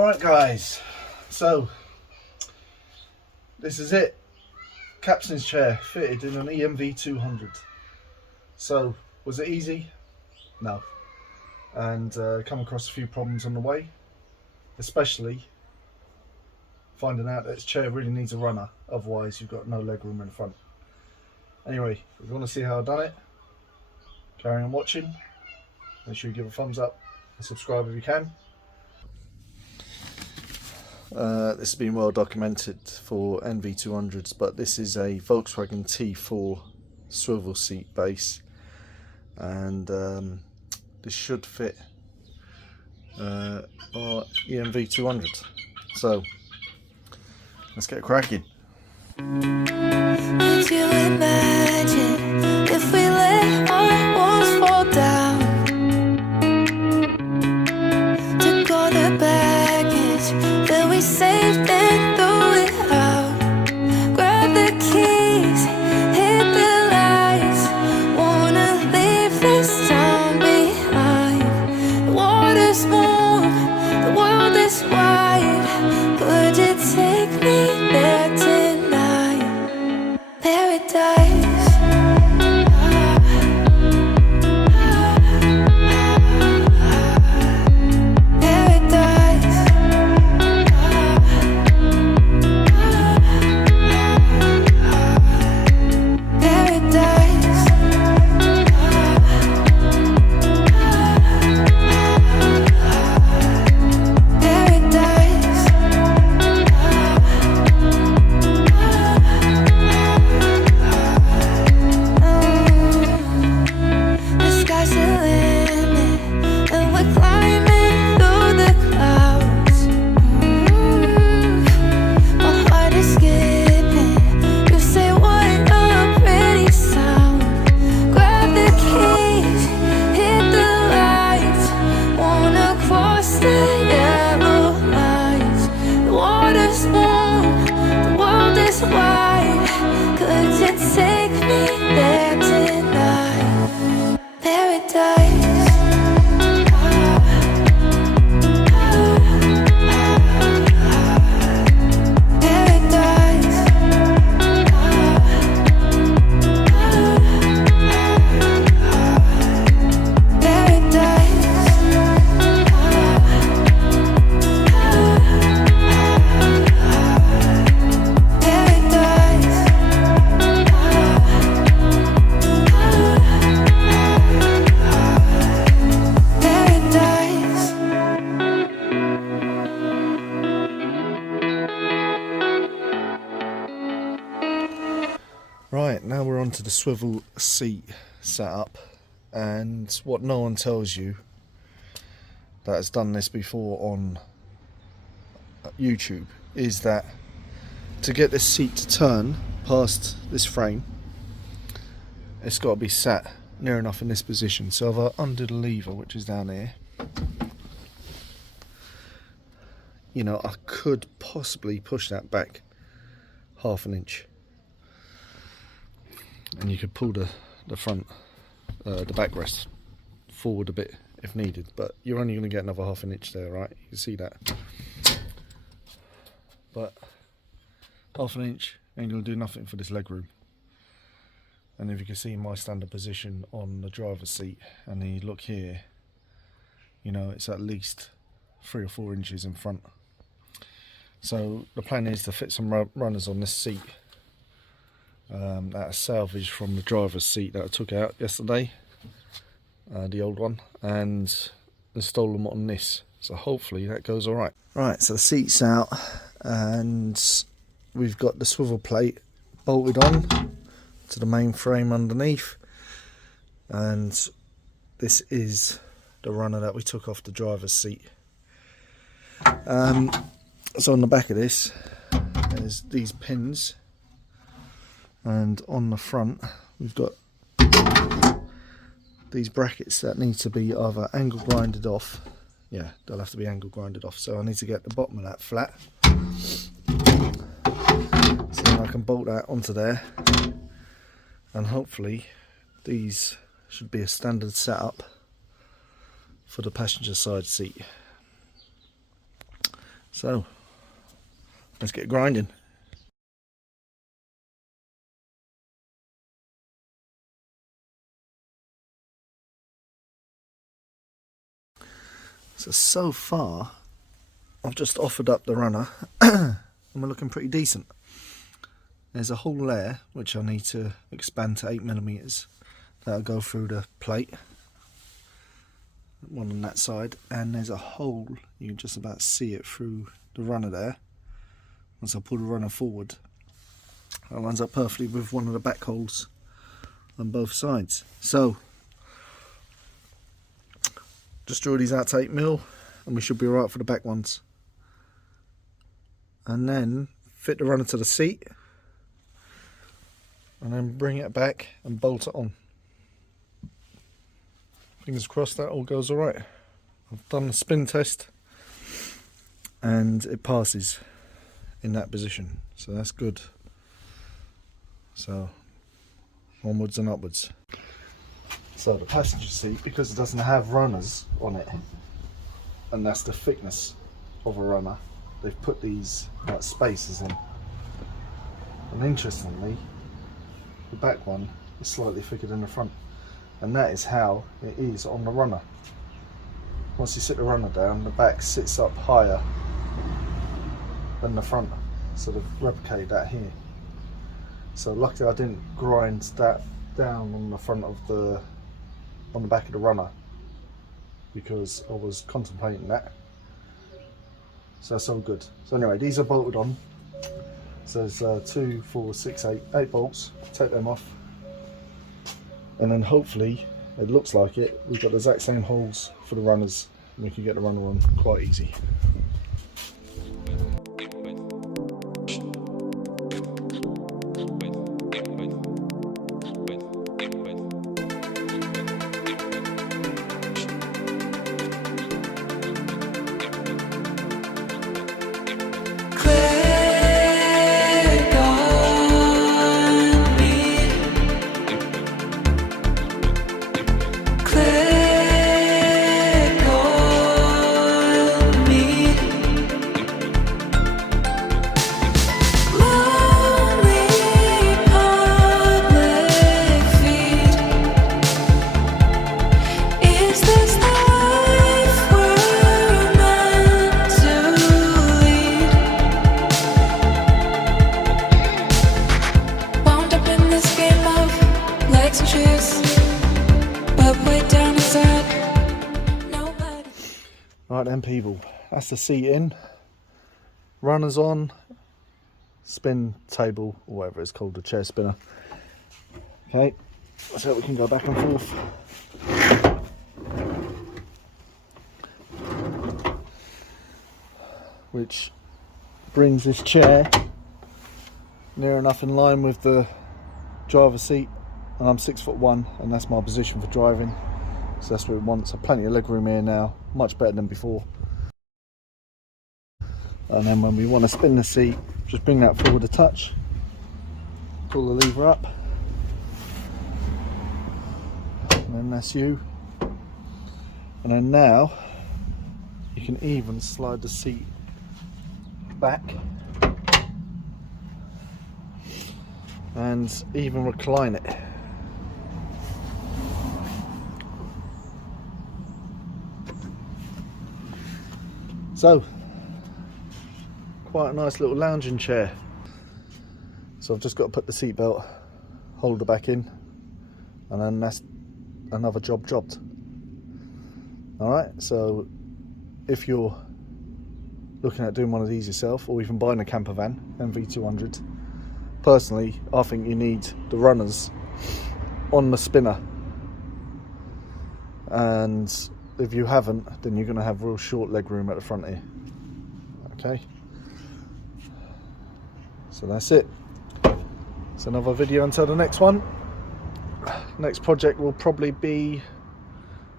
Alright guys, so this is it. Captain's chair fitted in an E-NV200. So was it easy? No. And come across a few problems on the way, especially finding out that this chair really needs a runner, otherwise you've got no leg room in the front. Anyway, if you want to see how I've done it, carry on watching. Make sure you give a thumbs up and subscribe if you can. This has been well documented for NV200s, but this is a Volkswagen T4 swivel seat base, and this should fit our E-NV200. So let's get cracking. Could you imagine if we let our walls fall down? Took all the baggage that we saved and threw it out. Grab the keys, hit the lights. Wanna leave this town behind. The water's warm, the world is wide. Could you take me there tonight? Paradise. Right, now we're on to the swivel seat setup, and what no one tells you that has done this before on YouTube is that to get this seat to turn past this frame, it's got to be sat near enough in this position. So if I undo the lever, which is down here, you know, I could possibly push that back half an inch. And you could pull the front, the backrest forward a bit if needed, but you're only going to get another half an inch there, right? You can see that. But half an inch ain't going to do nothing for this leg room. And if you can see my standard position on the driver's seat, and then you look here, you know, it's at least 3 or 4 inches in front. So the plan is to fit some runners on this seat. That is salvaged from the driver's seat that I took out yesterday, the old one, and install them on this, so hopefully that goes alright. Right, so the seat's out, and we've got the swivel plate bolted on to the main frame underneath, and this is the runner that we took off the driver's seat. So on the back of this, there's these pins, and on the front we've got these brackets that need to be either angle grinded off. Yeah, they'll have to be angle grinded off, so I need to get the bottom of that flat, so then I can bolt that onto there, and hopefully these should be a standard setup for the passenger side seat. So let's get grinding. So far I've just offered up the runner and we're looking pretty decent. There's a hole there which I need to expand to 8mm. That'll go through the plate, one on that side, and there's a hole, you can just about see it through the runner there. Once I pull the runner forward, it lines up perfectly with one of the back holes on both sides. So just draw these out to 8mm and we should be alright for the back ones. And then fit the runner to the seat and then bring it back and bolt it on. Fingers crossed that all goes alright. I've done the spin test and it passes in that position, so that's good. So onwards and upwards. So the passenger seat, because it doesn't have runners on it, and that's the thickness of a runner, they've put these like spaces in. And interestingly, the back one is slightly thicker than the front, and that is how it is on the runner. Once you sit the runner down, the back sits up higher than the front, so they've replicated that here. So luckily I didn't grind that down on the front of the back of the runner, because I was contemplating that. So that's all good. So anyway, these are bolted on. So there's 2, 4, 6, 8 bolts. Take them off, and then hopefully, it looks like it, we've got the exact same holes for the runners, and we can get the runner on quite easy. Right then people, that's the seat in, runners on, spin table, or whatever it's called, the chair spinner. Okay, so we can go back and forth. Which brings this chair near enough in line with the driver's seat, and I'm 6'1", and that's my position for driving. So that's what it wants. So plenty of leg room here now, much better than before. And then when we want to spin the seat, just bring that forward a touch, pull the lever up, and then that's you. And then now you can even slide the seat back and even recline it. So, quite a nice little lounging chair. So I've just got to put the seatbelt holder back in, and then that's another job jobbed. Alright, so if you're looking at doing one of these yourself, or even buying a camper van, NV200, personally I think you need the runners on the spinner, and if you haven't, then you're going to have real short leg room at the front here. Okay, so that's it. It's another video until the next one. Next project will probably be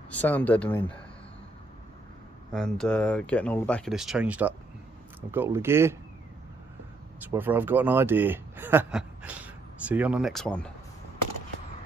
sound deadening and getting all the back of this changed up. I've got all the gear, it's whether I've got an idea. See you on the next one.